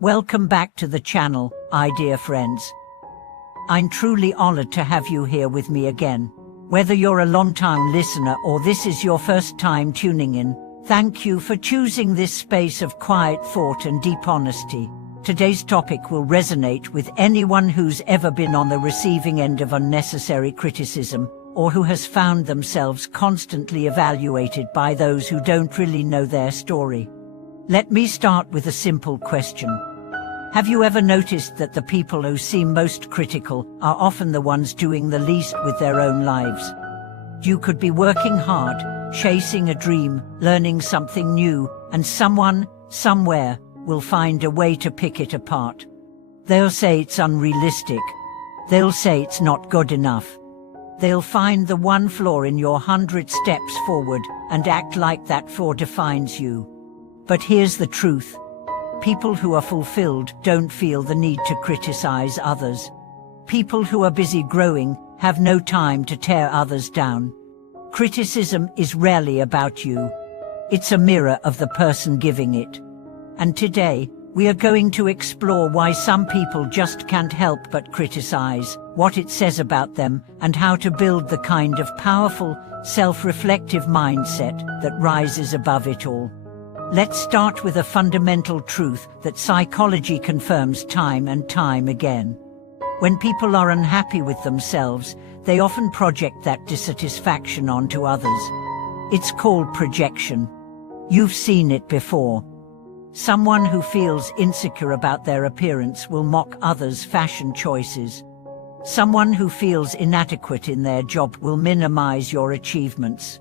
Welcome back to the channel, dear friends. I'm truly honored to have you here with me again. Whether you're a long-time listener or this is your first time tuning in, thank you for choosing this space of quiet thought and deep honesty. Today's topic will resonate with anyone who's ever been on the receiving end of unnecessary criticism, or who has found themselves constantly evaluated by those who don't really know their story. Let me start with a simple question. Have you ever noticed that the people who seem most critical are often the ones doing the least with their own lives? You could be working hard, chasing a dream, learning something new, and someone, somewhere, will find a way to pick it apart. They'll say it's unrealistic. They'll say it's not good enough. They'll find the one flaw in your 100 steps forward and act like that flaw defines you. But here's the truth. People who are fulfilled don't feel the need to criticize others. People who are busy growing have no time to tear others down. Criticism is rarely about you. It's a mirror of the person giving it. And today, we are going to explore why some people just can't help but criticize, what it says about them, and how to build the kind of powerful, self-reflective mindset that rises above it all. Let's start with a fundamental truth that psychology confirms time and time again. When people are unhappy with themselves, they often project that dissatisfaction onto others. It's called projection. You've seen it before. Someone who feels insecure about their appearance will mock others' fashion choices. Someone who feels inadequate in their job will minimize your achievements.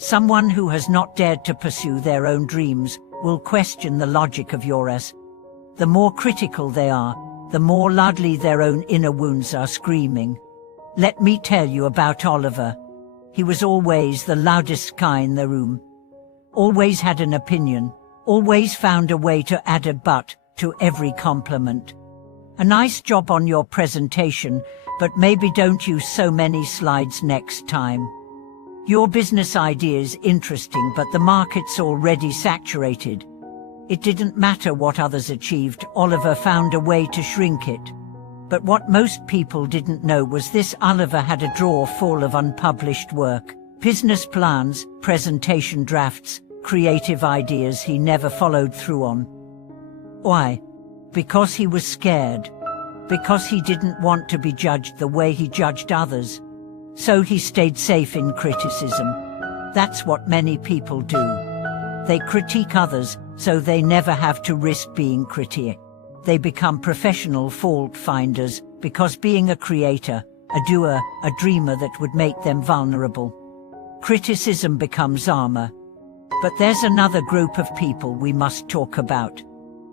Someone who has not dared to pursue their own dreams will question the logic of yours. The more critical they are, the more loudly their own inner wounds are screaming. Let me tell you about Oliver. He was always the loudest guy in the room. Always had an opinion. Always found a way to add a but to every compliment. A nice job on your presentation, but maybe don't use so many slides next time. Your business idea is interesting, but the market's already saturated. It didn't matter what others achieved, Oliver found a way to shrink it. But what most people didn't know was this: Oliver had a drawer full of unpublished work, business plans, presentation drafts, creative ideas he never followed through on. Why? Because he was scared. Because he didn't want to be judged the way he judged others. So he stayed safe in criticism. That's what many people do. They critique others, so they never have to risk being critiqued. They become professional fault finders, because being a creator, a doer, a dreamer, that would make them vulnerable. Criticism becomes armor. But there's another group of people we must talk about.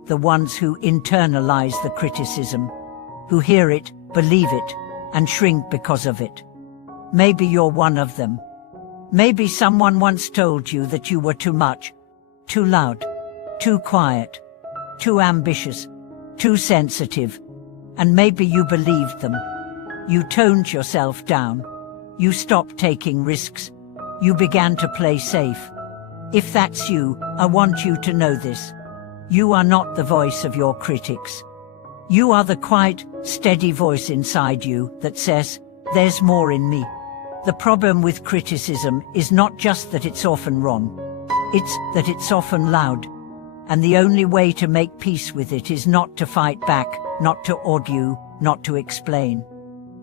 The ones who internalize the criticism. Who hear it, believe it, and shrink because of it. Maybe you're one of them. Maybe someone once told you that you were too much, too loud, too quiet, too ambitious, too sensitive. And maybe you believed them. You toned yourself down. You stopped taking risks. You began to play safe. If that's you, I want you to know this. You are not the voice of your critics. You are the quiet, steady voice inside you that says, "There's more in me." The problem with criticism is not just that it's often wrong. It's that it's often loud. And the only way to make peace with it is not to fight back, not to argue, not to explain,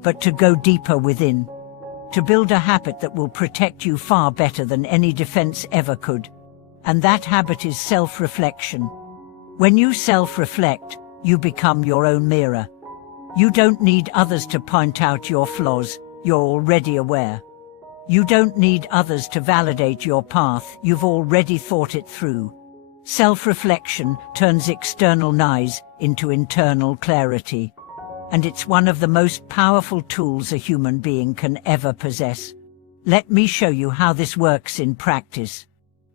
but to go deeper within. To build a habit that will protect you far better than any defense ever could. And that habit is self-reflection. When you self-reflect, you become your own mirror. You don't need others to point out your flaws, you're already aware. You don't need others to validate your path, you've already thought it through. Self-reflection turns external noise into internal clarity. And it's one of the most powerful tools a human being can ever possess. Let me show you how this works in practice.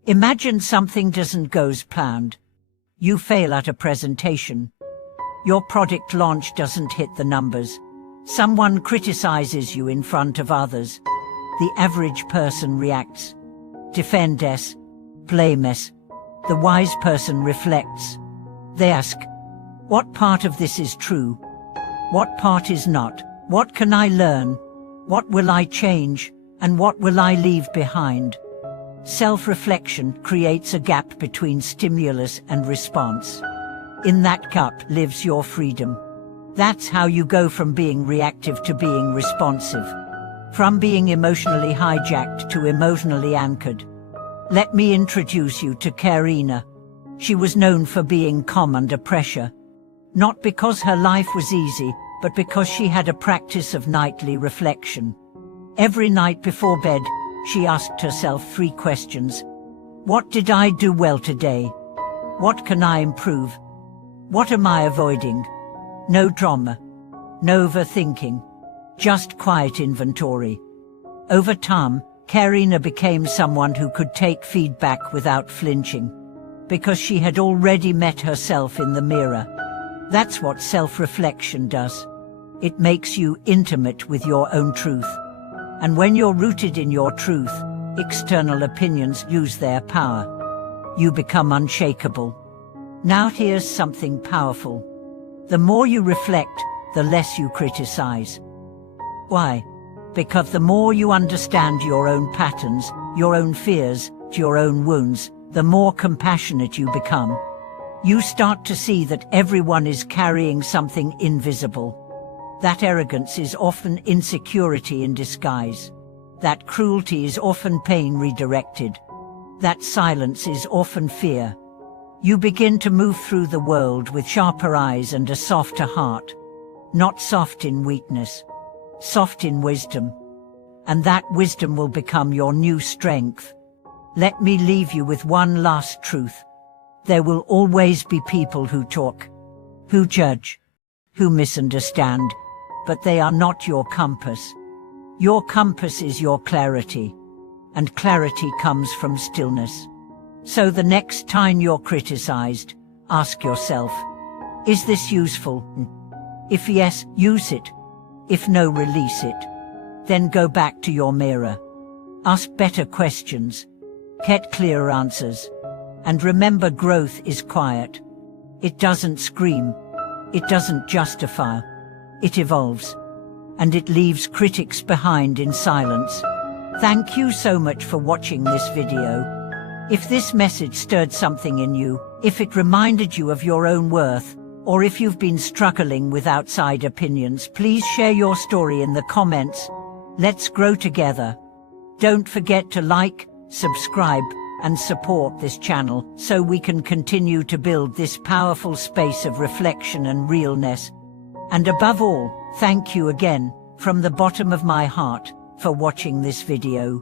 Imagine something doesn't go as planned. You fail at a presentation. Your product launch doesn't hit the numbers. Someone criticizes you in front of others. The average person reacts. Defends, blames. The wise person reflects. They ask, What part of this is true? What part is not? What can I learn? What will I change? And what will I leave behind? Self-reflection creates a gap between stimulus and response. In that gap lives your freedom. That's how you go from being reactive to being responsive. From being emotionally hijacked to emotionally anchored. Let me introduce you to Karina. She was known for being calm under pressure. Not because her life was easy, but because she had a practice of nightly reflection. Every night before bed, she asked herself 3 questions. What did I do well today? What can I improve? What am I avoiding? No drama. No overthinking. Just quiet inventory. Over time, Karina became someone who could take feedback without flinching. Because she had already met herself in the mirror. That's what self-reflection does. It makes you intimate with your own truth. And when you're rooted in your truth, external opinions lose their power. You become unshakable. Now here's something powerful. The more you reflect, the less you criticize. Why? Because the more you understand your own patterns, your own fears, your own wounds, the more compassionate you become. You start to see that everyone is carrying something invisible. That arrogance is often insecurity in disguise. That cruelty is often pain redirected. That silence is often fear. You begin to move through the world with sharper eyes and a softer heart. Not soft in weakness, soft in wisdom. And that wisdom will become your new strength. Let me leave you with one last truth. There will always be people who talk, who judge, who misunderstand, but they are not your compass. Your compass is your clarity, and clarity comes from stillness. So the next time you're criticized, ask yourself, is this useful? If yes, use it. If no, release it. Then go back to your mirror. Ask better questions. Get clearer answers. And remember, growth is quiet. It doesn't scream. It doesn't justify. It evolves. And it leaves critics behind in silence. Thank you so much for watching this video. If this message stirred something in you, if it reminded you of your own worth, or if you've been struggling with outside opinions, please share your story in the comments. Let's grow together. Don't forget to like, subscribe, and support this channel so we can continue to build this powerful space of reflection and realness. And above all, thank you again, from the bottom of my heart, for watching this video.